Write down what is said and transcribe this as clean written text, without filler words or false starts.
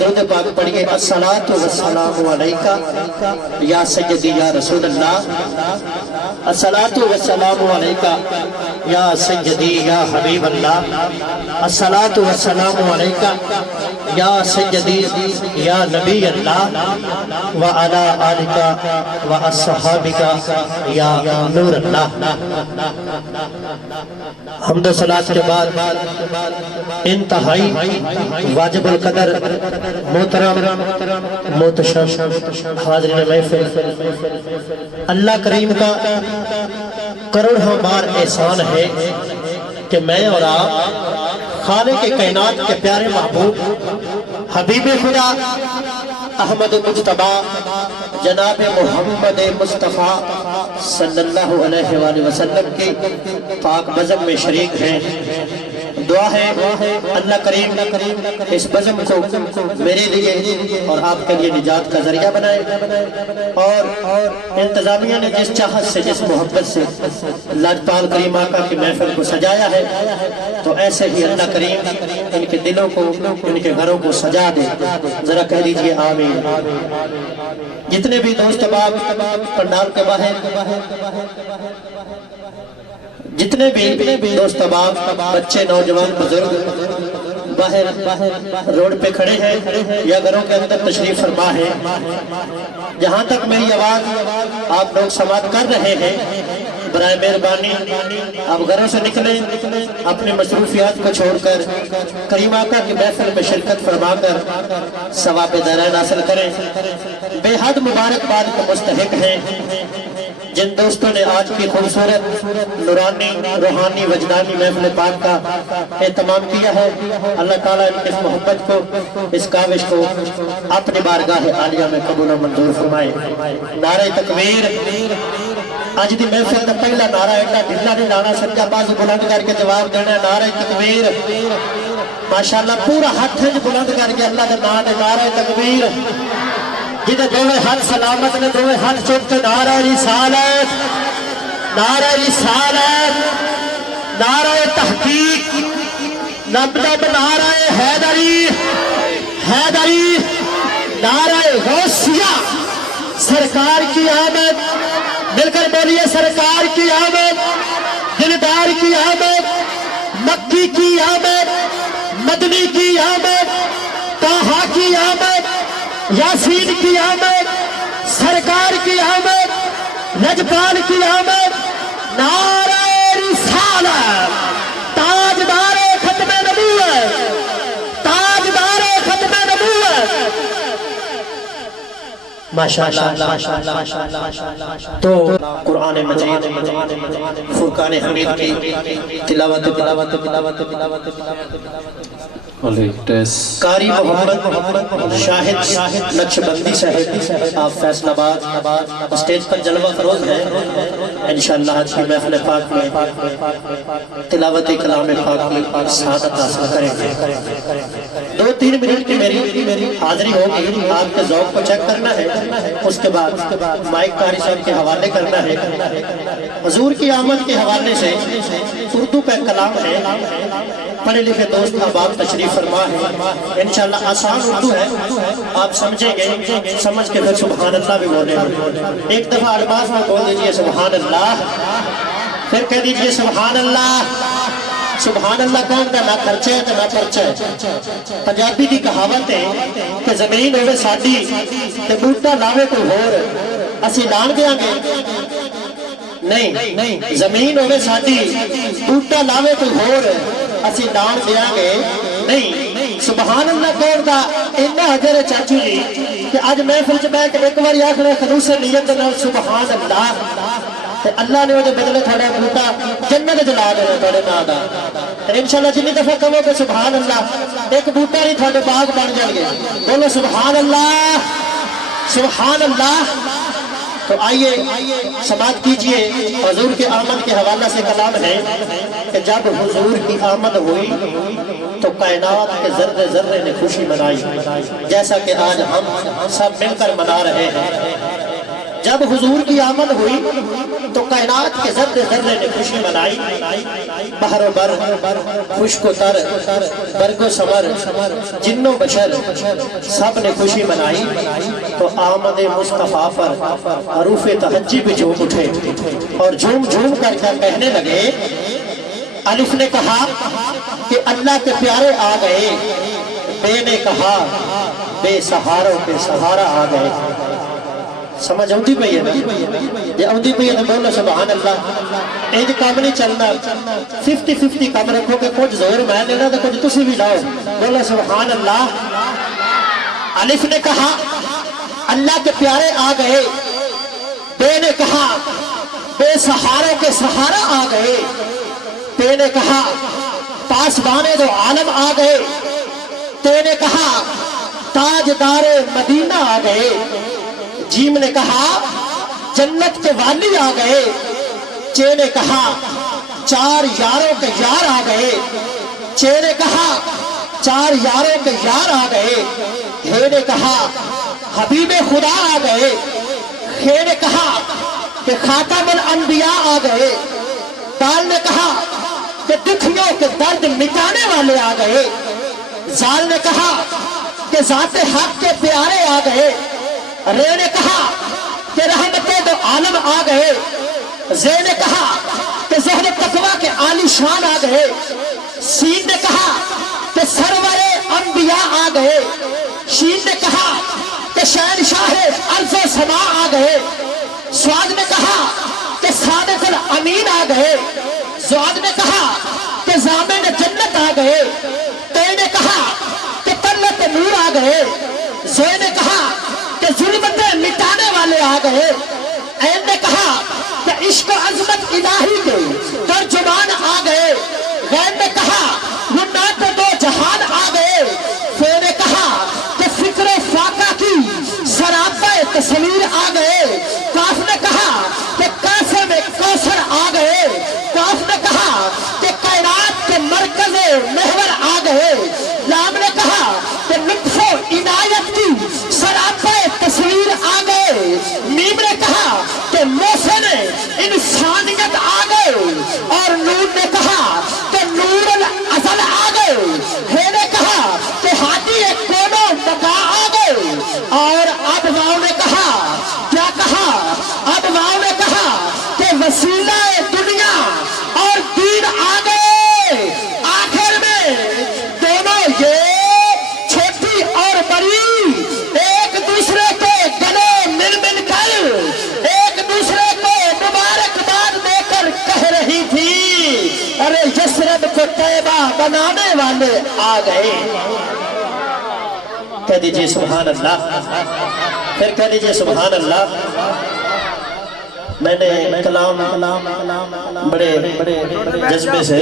درود پاک پڑھیے الصلاۃ والسلام علیکہ یا سیدی یا رسول اللہ، الصلاۃ والسلام علیکہ یا سیدی یا حبیب اللہ، الصلاۃ والسلام علیکہ یا سیدی یا نبی اللہ وعلی آلکہ واصحابکہ یا نور اللہ۔ حمد و صلاۃ کے بعد انتہائی واجب القدر محترم محتشم حاضرین محفل، اللہ کریم کا کروڑوں بار احسان ہے کہ میں اور آپ خالق کائنات کے پیارے محبوب حبیب خدا احمد مجتبی جناب محمد مصطفیٰ صلی اللہ علیہ وآلہ وسلم کی پاک بزم میں شریک ہیں۔ دعا ہے اللہ کریم اس بزم کو میرے لیے اور آپ کے لیے نجات کا ذریعہ بنائے، اور انتظامیہ نے جس چاہت سے جس محبت سے لاجپال کریم آقا کی محفل کو سجایا ہے، تو ایسے ہی اللہ کریم ان کے دلوں کو ان کے گھروں کو سجا دے۔ ذرا کہہ لیجئے آمین۔ جتنے بھی دوست احباب پنڈال کے باہر، جتنے بھی دوست احباب بچے نوجوان بزرگ باہر روڈ پہ کھڑے ہیں یا گھروں کے اندر تشریف فرما ہے، جہاں تک میری آواز آپ لوگ سماعت کر رہے ہیں، برائے مہربانی آپ گھروں سے نکلیں، اپنی مصروفیات کو چھوڑ کر کریم آقا کی محفل میں شرکت فرما کر ثواب دارین حاصل کریں۔ بے حد مبارکباد کے مستحق ہیں جن دوستوں نے آج کی خوبصورت نورانی روحانی وجدانی محفل پاک کا اہتمام کیا ہے۔ اللہ تعالیٰ ان کی اس محبت کو، اس کاوش کو اپنی بارگاہ عالیہ میں قبول و منظور فرمائے۔ نعرہ تکبیر۔ آج دی محفل کا پہلا نعرہ ایڈا ڈھلا نہیں لانا، سجا بازو بلند کر کے جواب دینا ہے نعرہ تکبیر۔ ماشاءاللہ پورا ہاتھ بلند کر کے اللہ کے نام ہے نعرہ تکبیر۔ جدے دوویں ہاتھ سلامت نے دوویں ہاتھ چوک کے نعرہ رسالت، نعرہ رسالت، نعرہ تحقیق، نبدب نعرہ حیدری، حیدری، نعرہ غوثیہ، سرکار کی آمد، مل کر بولیے سرکار کی آمد، دلدار کی آمد، مکی کی آمد، مدنی کی آمد، طٰہٰ کی آمد، یاسین کی آمد، سرکار کی آمد، لجپال کی آمد، نعرہ رسالت، تاجدار ختم نبوت، تاجدار ختم نبوت۔ ماشاءاللہ۔ تو قرآن مجید فرقان حمید کی تلاوت قاری محمد شاہد نقشبندی صاحب آپ فیصل آباد اسٹیج پر جلوہ فروز ہیں۔ انشاءاللہ آج کی محفل پاک میں تلاوت کلام پاک کی سعادت حاصل کریں گے۔ 2-3 منٹ کی میری حاضری ہوگی، آپ کے ذوق کو چیک کرنا ہے، اس کے بعد مائک قاری صاحب کے حوالے کرنا ہے۔ حضور کی آمد کے حوالے سے اردو کا کلام ہے، پڑھے لکھے دوست احباب تشریف فرما ہے، انشاءاللہ آسان اردو ہے، آپ سمجھیں گے، سمجھ کے پھر سبحان اللہ بھی بولیں گے۔ ایک دفعہ الفاظ میں بول دیجئے سبحان اللہ، پھر کہہ دیجئے سبحان اللہ۔ سبحان اللہ کون کا نہ خرچہ ہے تو نہ پرچہ ہے۔ پنجابی دی کہاوت ہے کہ زمین ہوئے ساڈی تے بوٹا لاوے کوئی ہور، اسی لان دیاں گے نہیں، زمین ہوئے ساڈی بوٹا لاوے کوئی ہور، اسی لان دیاں گے نہیں۔ سبحان اللہ کون دا انہا حجر ہے چاچو جی کہ آج محفل چ بیٹھ کے ایک بار آخر خلوص نیت نال سبحان اللہ، تے اللہ نے وہ بدلے تھوڑے بوٹا جنت جلا دینا تھوڑے نا دا۔ انشاءاللہ جنی دفعہ کہو کہ سبحان اللہ ایک بوٹا نہیں تھوڑے باغ بن جائیں گے، بولو سبحان اللہ، سبحان اللہ۔ تو آئیے سماعت کیجئے، حضور کے آمد کے حوالہ سے کلام ہے کہ جب حضور کی آمد ہوئی تو کائنات کے ذرے ذرے نے خوشی منائی، جیسا کہ آج ہم سب مل کر منا رہے ہیں۔ جب حضور کی آمد ہوئی تو کائنات کے ذرے ذرے نے خوشی منائی، بحر و بر، خشک و تر، برگ و ثمر، جن و بشر سب نے خوشی منائی۔ تو آمد مصطفیٰ پر حروف تہجی بھی جھوم اٹھے اور جھوم جھوم کر کہنے لگے۔ الف نے کہا کہ اللہ کے پیارے آ گئے، بے نے کہا بے سہاروں کے سہارا آ گئے۔ سمجھ آؤں دی پئی ہے نا؟ یہ آؤں دی پئی ہے نا؟ بولو سبحان اللہ۔ ایج کام نہیں چلنا، 50-50 کام رکھو کہ کچھ زور میں لینا تو کچھ تسی بھی لاؤ۔ بولو سبحان اللہ۔ الف نے کہا اللہ کے پیارے آ گئے، بے نے کہا بے سہاروں کے سہارا آ گئے، تے نے کہا پاسبانے دو عالم آ گئے، تے نے کہا تاجدار مدینہ آ گئے، جیم نے کہا جنت کے والی آ گئے، چے نے کہا چار یاروں کے یار آ گئے، چے نے کہا چار یاروں کے یار آ گئے، ہے نے کہا حبیب خدا آ گئے، خے نے کہا کہ خاتم الانبیاء آ گئے، تال نے کہا کہ دکھیوں کے درد مٹانے والے آ گئے، زال نے کہا کہ ذات حق کے پیارے آ گئے، رے نے کہا کہ رحمتیں دو عالم آ گئے، زے نے کہا کہ زہد تقویٰ کے عالی شان آ گئے، سین نے کہا کہ سرور انبیاء آ گئے، شین نے کہا کہ شہنشاہ ارض و سما آ گئے، سواد نے کہا کہ صادق الامین آ گئے، زواد نے کہا کہ ضامن جنت آ گئے، تے نے کہا کہ طلت نور آ گئے، زے نے کہا کہ ظلمتیں مٹانے والے آ گئے، عین نے کہا کہ عشق و عظمت الہی کے ترجمان آ گئے، غین نے کہا نعمت دو جہان آ گئے، فے نے کہا کہ فکر و فاقہ کی سراپا تصویر آ گئے، کاف نے کہا کہ کاسے میں کوثر آ گئے، کاف نے کہا کہ کائنات کے مرکز محور آ گئے، لام نے کہا کہ لطف و عنایت کی سراپا تصویر آ گئے، میم نے کہا کہ محسن انسانیت آ گئے، اور نور نے کہا کہ نور الازل آ گئے، ہے نے کہا کہ ہادی کونو بقا آ گئے، اور اب واؤ نے کہا کیا کہا؟ اب واؤ نے کہا کہ وسیلہ دنیا اور دین آ گئے، آخر میں دونوں یہ چھوٹی اور بڑی ایک دوسرے کے گلے مل مل کر ایک دوسرے کو مبارکباد دے کر کہہ رہی تھی، ارے یثرب کو طیبہ بنانے والے آ گئے۔ کہہ دیجئے سبحان اللہ، پھر کہہ دیجئے سبحان اللہ۔ میں نے کلام بڑے جذبے سے